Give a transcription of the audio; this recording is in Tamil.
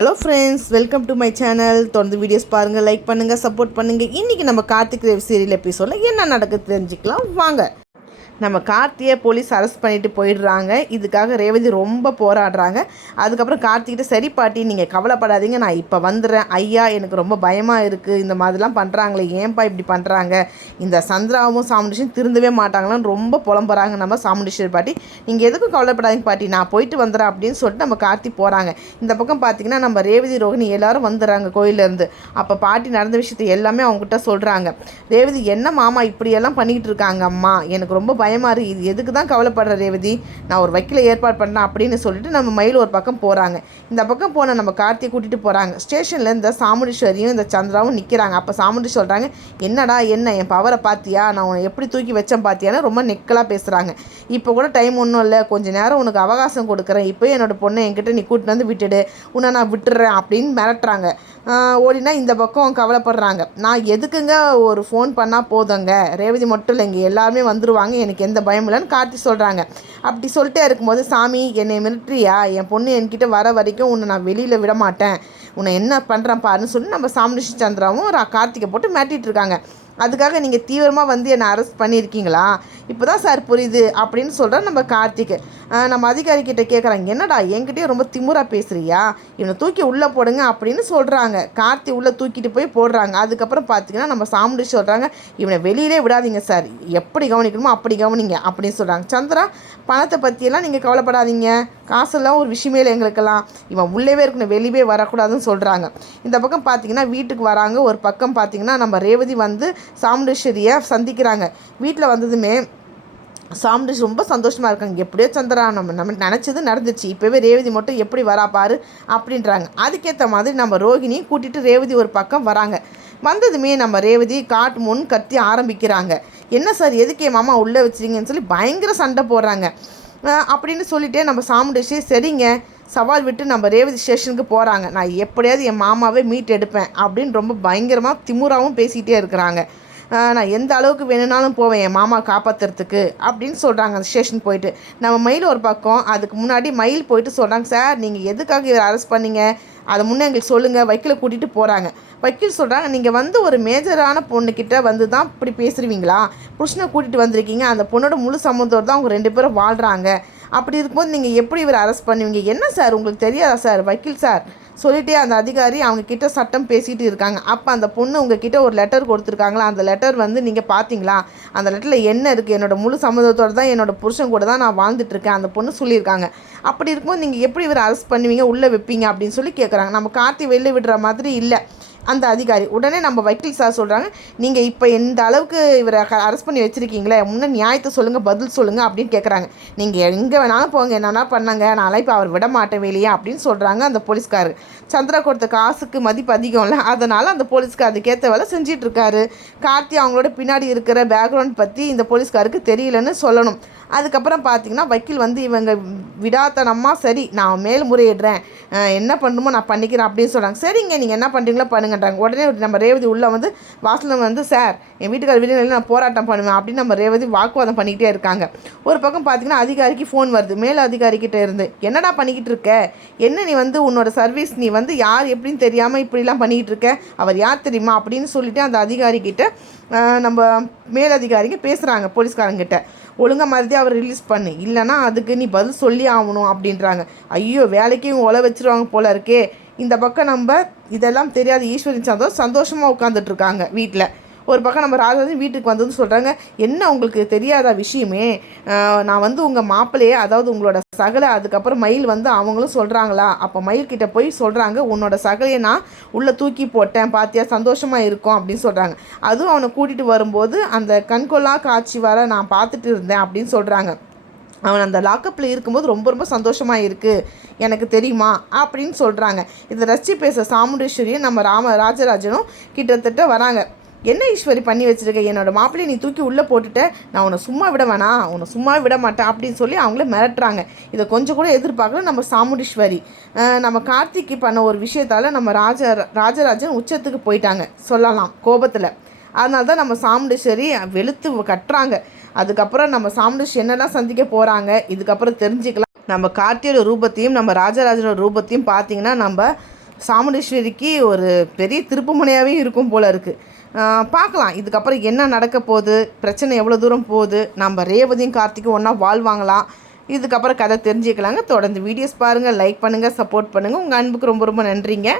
Hello friends, welcome to my channel. தொடர்ந்து வீடியோஸ் பாருங்கள், லைக் பண்ணுங்கள், சப்போர்ட் பண்ணுங்கள். இன்றைக்கி நம்ம கார்த்திக் ரேவ் சீரியல் எபிசோடில் என்ன நடக்குது தெரிஞ்சுக்கலாம் வாங்க. நம்ம கார்த்தியை போலீஸ் அரெஸ்ட் பண்ணிட்டு போயிடுறாங்க. இதுக்காக ரேவதி ரொம்ப போராடுறாங்க. அதுக்கப்புறம் கார்த்திகிட்ட, சரி பாட்டி நீங்கள் கவலைப்படாதீங்க, நான் இப்போ வந்துடுறேன். ஐயா எனக்கு ரொம்ப பயமாக இருக்குது, இந்த மாதிரிலாம் பண்ணுறாங்களே, ஏன்பா இப்படி பண்ணுறாங்க, இந்த சந்திராவும் சாமுண்டீஸ்வரியும் திருந்தவே மாட்டாங்களான்னு ரொம்ப புலம்புறாங்க நம்ம சாமுண்டீஸ்வரி பாட்டி. நீங்கள் எதுக்கும் கவலைப்படாதீங்க பாட்டி, நான் போயிட்டு வந்துடுறேன் அப்படின்னு சொல்லிட்டு நம்ம கார்த்தி போகிறாங்க. இந்த பக்கம் பார்த்திங்கன்னா நம்ம ரேவதி ரோகிணி எல்லோரும் வந்துடுறாங்க கோயிலேருந்து. அப்போ பாட்டி நடந்த விஷயத்தை எல்லாமே அவங்ககிட்ட சொல்கிறாங்க. ரேவதி, என்ன மாமா இப்படியெல்லாம் பண்ணிக்கிட்டு இருக்காங்க அம்மா, எனக்கு ரொம்ப பயமாக இருக்குது, இது எதுக்கு தான் கவலைப்படுற ரேவதி, நான் ஒரு வக்கீலை ஏற்பாடு பண்ணேன் அப்படின்னு சொல்லிட்டு நம்ம மயில் ஒரு பக்கம் போகிறாங்க. இந்த பக்கம் போன நம்ம கார்த்தியை கூட்டிகிட்டு போகிறாங்க. ஸ்டேஷனில் இந்த சாமுண்டீஸ்வரியும் இந்த சந்திராவும் நிற்கிறாங்க. அப்போ சாமுண்டீஸ்வரி சொல்கிறாங்க, என்னடா என்ன என் பவரை பார்த்தியா, நான் உன்னை எப்படி தூக்கி வச்சேன் பார்த்தியான்னு ரொம்ப நெக்கலாக பேசுகிறாங்க. இப்போ கூட டைம் ஒன்றும் இல்லை, கொஞ்சம் நேரம் உனக்கு அவகாசம் கொடுக்குறேன், இப்போ என்னோட பொண்ணை என்கிட்ட நீ கூட்டிட்டு வந்து விட்டுடு, உன்னை நான் விட்டுடுறேன் அப்படின்னு மிரட்டுறாங்க. ஓடினா இந்த பக்கம் கவலைப்படுறாங்க. நான் எதுக்குங்க ஒரு ஃபோன் பண்ணால் போதுங்க, ரேவதி மட்டும் இல்லை இங்கே எல்லாருமே வந்துடுவாங்க, எனக்கு எந்த பயம் இல்லைன்னு கார்த்தி சொல்கிறாங்க. அப்படி சொல்லிட்டே இருக்கும்போது, சாமி என்னை மிரட்டுறியா, என் பொண்ணு என்கிட்ட வர வரைக்கும் உன்னை நான் வெளியில் விட மாட்டேன், உன்னை என்ன பண்ணுறேன் பாருன்னு சொல்லி நம்ம சாமுண்டீஸ்வரி சந்திராவும் கார்த்திகை போட்டு மிரட்டிகிட்டு இருக்காங்க. அதுக்காக நீங்கள் தீவிரமாக வந்து என்னை அரெஸ்ட் பண்ணியிருக்கீங்களா, இப்போ தான் சார் புரியுது அப்படின்னு சொல்கிறேன் நம்ம கார்த்திக். நம்ம அதிகாரிக்கிட்ட கேட்குறாங்க, என்னடா என்கிட்டயே ரொம்ப திமுறாக பேசுகிறியா, இவனை தூக்கி உள்ளே போடுங்க அப்படின்னு சொல்கிறாங்க. கார்த்தி உள்ளே தூக்கிட்டு போய் போடுறாங்க. அதுக்கப்புறம் பார்த்திங்கன்னா நம்ம சாமுண்டீஸ்வரி சொல்கிறாங்க, இவனை வெளியிலே விடாதீங்க சார், எப்படி கவனிக்கணுமோ அப்படி கவனிங்க அப்படின்னு சொல்கிறாங்க. சந்திரா, பணத்தை பற்றியெல்லாம் நீங்கள் கவலைப்படாதீங்க, காசெல்லாம் ஒரு விஷயமே இல்லை எங்களுக்கெல்லாம், இவன் உள்ளவே இருக்கணும், வெளியே வரக்கூடாதுன்னு சொல்கிறாங்க. இந்த பக்கம் பார்த்திங்கன்னா வீட்டுக்கு வராங்க. ஒரு பக்கம் பார்த்திங்கன்னா நம்ம ரேவதி வந்து சாமுண்டீஸ்வரியை சந்திக்கிறாங்க. வீட்டில் வந்ததுமே சாமுண்டீஸ்வரி ரொம்ப சந்தோஷமாக இருக்காங்க. எப்படியோ சந்திரா நம்ம நினச்சது நடந்துச்சு, இப்போவே ரேவதி மட்டும் எப்படி வரா பாரு அப்படின்றாங்க. அதுக்கேற்ற மாதிரி நம்ம ரோகிணியும் கூட்டிகிட்டு ரேவதி ஒரு பக்கம் வராங்க. வந்ததுமே நம்ம ரேவதி காட்டு முன் கத்தி ஆரம்பிக்கிறாங்க. என்ன சார், எதுக்கு என் மாமா உள்ளே வச்சுருங்கன்னு சொல்லி பயங்கர சண்டை போடுறாங்க. அப்படின்னு சொல்லிட்டே நம்ம சாமுண்டீஸ்வரி, சரிங்க சவால் விட்டு நம்ம ரேவதி ஸ்டேஷனுக்கு போகிறாங்க, நான் எப்படியாவது என் மாமாவே மீட் எடுப்பேன் அப்படின்னு ரொம்ப பயங்கரமாக திமுறாவும் பேசிகிட்டே இருக்கிறாங்க. நான் எந்த அளவுக்கு வேணும்னாலும் போவேன் என் மாமா காப்பாற்றுறதுக்கு அப்படின்னு சொல்கிறாங்க. அந்த ஸ்டேஷன் போயிட்டு நம்ம மயில் ஒரு பக்கம், அதுக்கு முன்னாடி மயில் போயிட்டு சொல்கிறாங்க, சார் நீங்கள் எதுக்காக இதை அரெஸ்ட் பண்ணீங்க, அதை முன்னே எங்களுக்கு சொல்லுங்கள். வக்கீலை கூட்டிகிட்டு போகிறாங்க. வக்கீல் சொல்கிறாங்க, நீங்கள் வந்து ஒரு மேஜரான பொண்ணுக்கிட்ட வந்து தான் இப்படி பேசுருவீங்களா, புருஷனை கூட்டிகிட்டு வந்திருக்கீங்க, அந்த பொண்ணோட முழு சம்மந்தோடு தான் அவங்க 2 பேரும் வாழ்கிறாங்க, அப்படி இருக்கும்போது நீங்கள் எப்படி இவர் அரெஸ்ட் பண்ணுவீங்க, என்ன சார் உங்களுக்கு தெரியாதா சார், வக்கீல் சார் சொல்லிட்டே அந்த அதிகாரி அவங்க கிட்ட சட்டம் பேசிகிட்டு இருக்காங்க. அப்போ அந்த பொண்ணு உங்ககிட்ட ஒரு லெட்டர் கொடுத்துருக்காங்களா, அந்த லெட்டர் வந்து நீங்கள் பார்த்தீங்களா, அந்த லெட்டரில் என்ன இருக்குது, என்னோட முழு சம்மதத்தோடு தான் என்னோட புருஷன் கூட தான் நான் வாழ்ந்துட்டுருக்கேன், அந்த பொண்ணு சொல்லியிருக்காங்க, அப்படி இருக்கும்போது நீங்கள் எப்படி இவர் அரெஸ்ட் பண்ணுவீங்க, உள்ளே வைப்பீங்க அப்படின்னு சொல்லி கேட்குறாங்க. நம்ம கார்த்தி வெளில விடுற மாதிரி இல்லை அந்த அதிகாரி. உடனே நம்ம வக்கீல் சார் சொல்கிறாங்க, நீங்கள் இப்போ எந்த அளவுக்கு இவரை அரெஸ்ட் பண்ணி வச்சுருக்கீங்களே, முன்னே நியாயத்தை சொல்லுங்கள், பதில் சொல்லுங்கள் அப்படின்னு கேட்குறாங்க. நீங்கள் எங்கே வேணாலும் போங்க, என்னென்னா பண்ணாங்க, நான் இப்போ அவர் விட மாட்டேன் வெளியே அப்படின்னு சொல்கிறாங்க அந்த போலீஸ்காரர். சந்திரா கொடுத்த காசுக்கு மதிப்பு அதிகம் இல்லை, அதனால் அந்த போலீஸ்கார் அதுக்கேற்ற வேலை செஞ்சிட்ருக்காரு. கார்த்தி அவங்களோட பின்னாடி இருக்கிற பேக்ரவுண்ட் பற்றி இந்த போலீஸ்காருக்கு தெரியலன்னு சொல்லணும். அதுக்கப்புறம் பார்த்திங்கன்னா வக்கீல் வந்து இவங்க விடாத்தனமாக, சரி நான் மேல்முறையிடுறேன், என்ன பண்ணணுமோ நான் பண்ணிக்கிறேன் அப்படின்னு சொல்கிறாங்க. சரிங்க நீங்கள் என்ன பண்ணுறீங்களோ பண்ணுங்கன்றாங்க. உடனே நம்ம ரேவதி உள்ளே வந்து வாசலில் வந்து, சார் என் வீட்டுக்கார வெளியில் நான் போராட்டம் பண்ணுவேன் அப்படின்னு நம்ம ரேவதி வாக்குவாதம் பண்ணிக்கிட்டே இருக்காங்க. ஒரு பக்கம் பார்த்திங்கன்னா அதிகாரிக்கு ஃபோன் வருது மேல் அதிகாரிக்கிட்ட இருந்து, என்னடா பண்ணிக்கிட்டு இருக்க, என்ன நீ வந்து உன்னோட சர்வீஸ் நீ வந்து யார் எப்படின்னு தெரியாமல் இப்படிலாம் பண்ணிக்கிட்டு இருக்க, அவர் யார் தெரியுமா அப்படின்னு சொல்லிவிட்டு அந்த அதிகாரிக்கிட்ட நம்ம மேலதிகாரிங்க பேசுகிறாங்க. போலீஸ்காரங்கிட்ட ஒழுங்காக மாதிரி அவர் ரிலீஸ் பண்ணு, இல்லைனா அதுக்கு நீ பதில் சொல்லி ஆகணும் அப்படின்றாங்க. ஐயோ வேலைக்கும் ஒலை வச்சுருவாங்க போல இருக்கே. இந்த பக்கம் நம்ம இதெல்லாம் தெரியாத ஈஸ்வரி சந்தோஷமாக உட்காந்துட்ருக்காங்க வீட்டில். ஒரு பக்கம் நம்ம ராஜராஜன் வீட்டுக்கு வந்ததுன்னு சொல்கிறாங்க, என்ன உங்களுக்கு தெரியாத விஷயமே, நான் வந்து உங்கள் மாப்பிள்ளையே, அதாவது உங்களோட சகலை, அதுக்கப்புறம் மயில் வந்து அவங்களும் சொல்கிறாங்களா, அப்போ மயில்கிட்ட போய் சொல்கிறாங்க, உன்னோட சகலையை நான் உள்ளே தூக்கி போட்டேன் பார்த்தியா, சந்தோஷமாக இருக்கும் அப்படின்னு சொல்கிறாங்க. அதுவும் அவனை கூட்டிகிட்டு வரும்போது அந்த கண்கொள்ளா காட்சி வர நான் பார்த்துட்டு இருந்தேன் அப்படின்னு சொல்கிறாங்க. அவன் அந்த லாக்கப்பில் இருக்கும்போது ரொம்ப ரொம்ப சந்தோஷமாக இருக்குது எனக்கு தெரியுமா அப்படின்னு சொல்கிறாங்க. இதை ரசித்து பேச சாமுண்டீஸ்வரியும் நம்ம ராஜராஜனும் கிட்டத்தட்ட வராங்க. என்ன ஈஸ்வரி பண்ணி வச்சுருக்க, என்னோடய மாப்பிள்ளையை நீ தூக்கி உள்ளே போட்டுட்ட, நான் உன்னை சும்மா விட வேணாம், உன்னை சும்மா விட மாட்டேன் அப்படின்னு சொல்லி அவங்கள மிரட்டுறாங்க. இதை கொஞ்சம் கூட எதிர்பார்க்கல நம்ம சாமுண்டீஸ்வரி. நம்ம கார்த்திக்கு பண்ண ஒரு விஷயத்தால் நம்ம ராஜராஜன் உச்சத்துக்கு போயிட்டாங்க சொல்லலாம் கோபத்தில். அதனால தான் நம்ம சாமுண்டீஸ்வரி வெளுத்து கட்டுறாங்க. அதுக்கப்புறம் நம்ம சாமுண்டீஸ்வரி என்னெல்லாம் சந்திக்க போகிறாங்க இதுக்கப்புறம் தெரிஞ்சுக்கலாம். நம்ம கார்த்தியோட ரூபத்தையும் நம்ம ராஜராஜனோட ரூபத்தையும் பார்த்திங்கன்னா நம்ம சாமுண்டீஸ்வரிக்கு ஒரு பெரிய திருப்புமுனையாகவே இருக்கும் போல் இருக்குது. பார்க்கலாம் இதுக்கப்புறம் என்ன நடக்க போகுது, பிரச்சனை எவ்வளோ தூரம் போகுது, நம்ம ரேவதியும் கார்த்திக்கும் ஒன்றா வாழ்வாங்களாம். இதுக்கப்புறம் கதை தெரிஞ்சுக்கலாங்க. தொடர்ந்து வீடியோஸ் பாருங்கள், லைக் பண்ணுங்கள், சப்போர்ட் பண்ணுங்கள். உங்கள் அன்புக்கு ரொம்ப ரொம்ப நன்றிங்க.